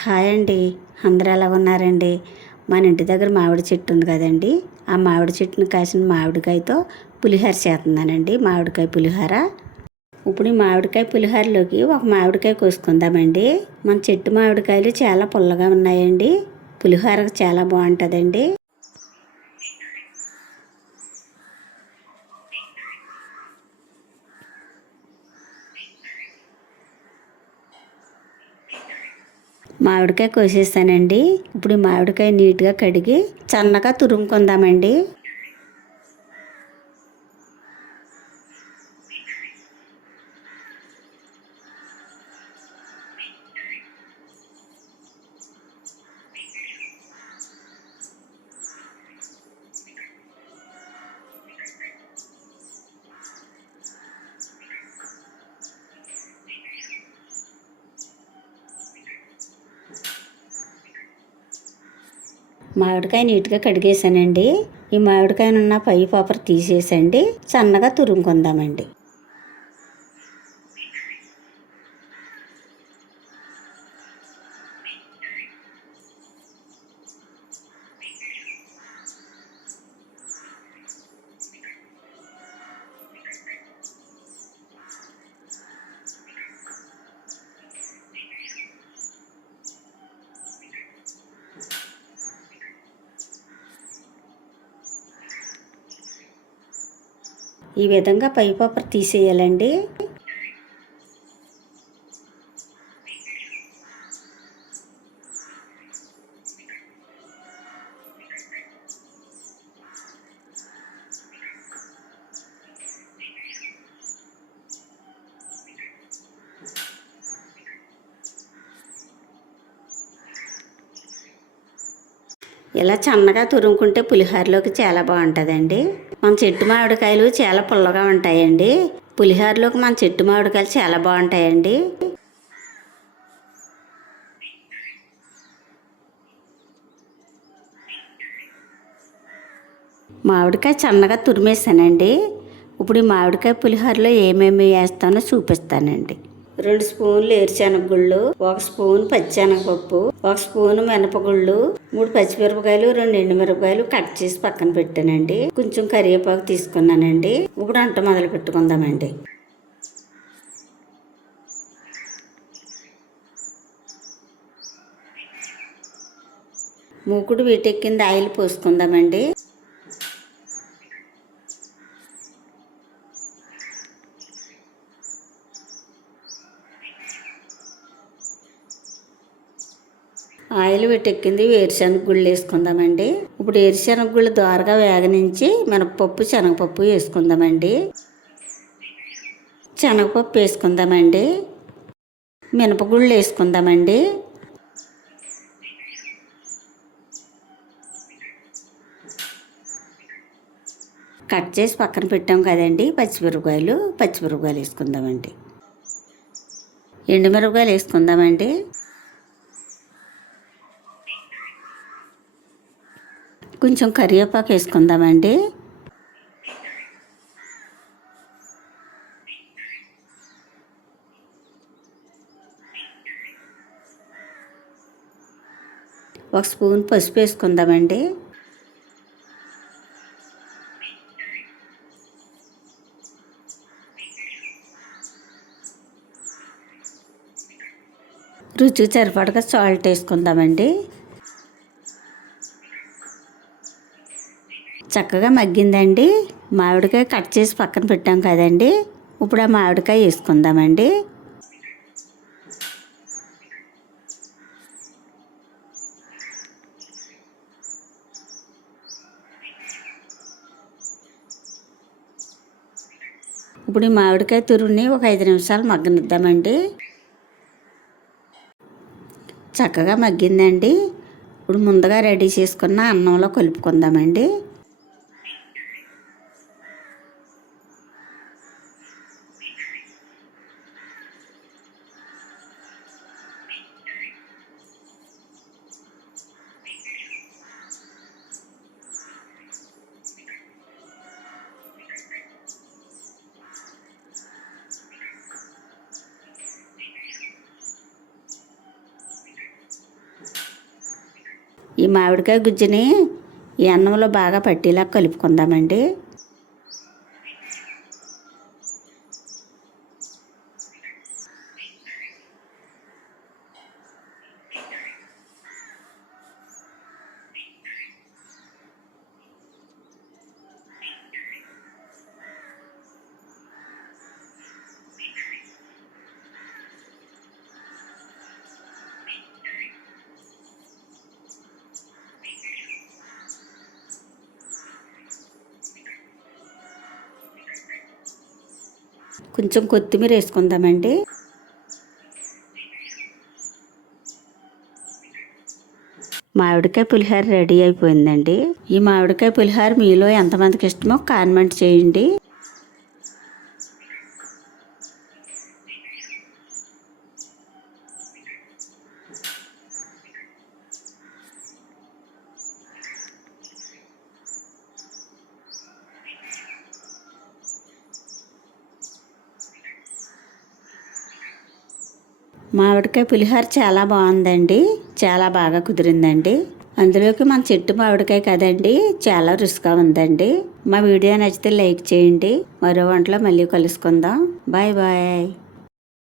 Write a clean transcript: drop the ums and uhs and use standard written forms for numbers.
Hi అండి. అందరూ ఎలా ఉన్నారండి? మన ఇంటి దగ్గర మామిడి చెట్టు ఉంది కదండి. ఆ మామిడి చెట్టుని కాసిన మామిడికాయతో పులిహోర చేస్తున్నానండి. మామిడికాయ పులిహోర. ఇప్పుడు ఈ మామిడికాయ పులిహోరలోకి ఒక మామిడికాయ కోసుకుందామండి. మన చెట్టు మామిడికాయలు చాలా పుల్లగా ఉన్నాయండి. పులిహోరకు చాలా బాగుంటుందండి. మామిడికాయ కోసేసానండి. ఇప్పుడు ఈ మామిడికాయ నీట్గా కడిగి సన్నగా తురుముకుందామండి. మామిడికాయ నీట్గా కడిగేసానండి. ఈ మామిడికాయనున్న పై పాపర్ తీసేసండి సన్నగా తురుముకుందామండి. ఈ విధంగా పై పేపర్ తీసేయాలండి. ఇలా సన్నగా తురుముకుంటే పులిహోరలోకి చాలా బాగుంటుందండి. మన చెట్టు మామిడికాయలు చాలా పుల్లగా ఉంటాయండి. పులిహోరలోకి మన చెట్టు మామిడికాయలు చాలా బాగుంటాయండి. మామిడికాయ సన్నగా తురిమేసానండి. ఇప్పుడు ఈ మామిడికాయ పులిహోరలో ఏమేమి వేస్తానో చూపిస్తానండి. 2 స్పూన్లు ఏరుశనగగుళ్ళు, 1 స్పూన్ పచ్చిశనగపప్పు, 1 స్పూన్ మినపగుళ్ళు, 3 పచ్చిమిరపకాయలు, 2 ఎండుమిరపకాయలు కట్ చేసి పక్కన పెట్టానండి. కొంచెం కరివేపాకు తీసుకున్నానండి. ఇప్పుడు అంట మొదలు పెట్టుకుందామండి. మూకుడు వీటెక్కింది ఆయిల్ పోసుకుందామండి. ఆయిల్ పెట్టెక్కింది వేరుశనగ గుళ్ళు వేసుకుందామండి. ఇప్పుడు వేరుశనగ గుళ్ళు దోరగా వేగనించి మినపప్పు శనగపప్పు వేసుకుందామండి. శనగపప్పు వేసుకుందామండి. మినపగుళ్ళు వేసుకుందామండి. కట్ చేసి పక్కన పెట్టాం కదండి పచ్చిమిరపకాయలు వేసుకుందామండి. ఎండుమిరపకాయలు వేసుకుందామండి. కొంచెం కరివేపాకు వేసుకుందామండి. ఒక స్పూన్ పసుపు వేసుకుందామండి. రుచికి సరిపడగా సాల్ట్ వేసుకుందామండి. చక్కగా మగ్గిందండి. మామిడికాయ కట్ చేసి పక్కన పెట్టాం కదండి. ఇప్పుడు ఆ మామిడికాయ వేసుకుందామండి. ఇప్పుడు ఈ మామిడికాయ తురుని ఒక 5 నిమిషాలు మగ్గనిద్దామండి. చక్కగా మగ్గిందండి. ఇప్పుడు ముందుగా రెడీ చేసుకున్న అన్నంలో కలుపుకుందామండి. ఈ మామిడికాయ గుజ్జుని ఈ అన్నంలో బాగా పట్టేలా కలుపుకుందామండి. కొంచెం కొత్తిమీర వేసుకుందామండి. మామిడికాయ పులిహోర రెడీ అయిపోయిందండి. ఈ మామిడికాయ పులిహోర మీలో ఎంతమందికి ఇష్టమో కామెంట్ చేయండి. మామిడికాయ పులిహోర చాలా బాగుందండి. చాలా బాగా కుదిరిందండి. అందులోకి మన చెట్టు మామిడికాయ కదండి, చాలా రుచిగా ఉందండి. మా వీడియో నచ్చితే లైక్ చేయండి. మరో వంటలో మళ్ళీ కలుసుకుందాం. Bye bye.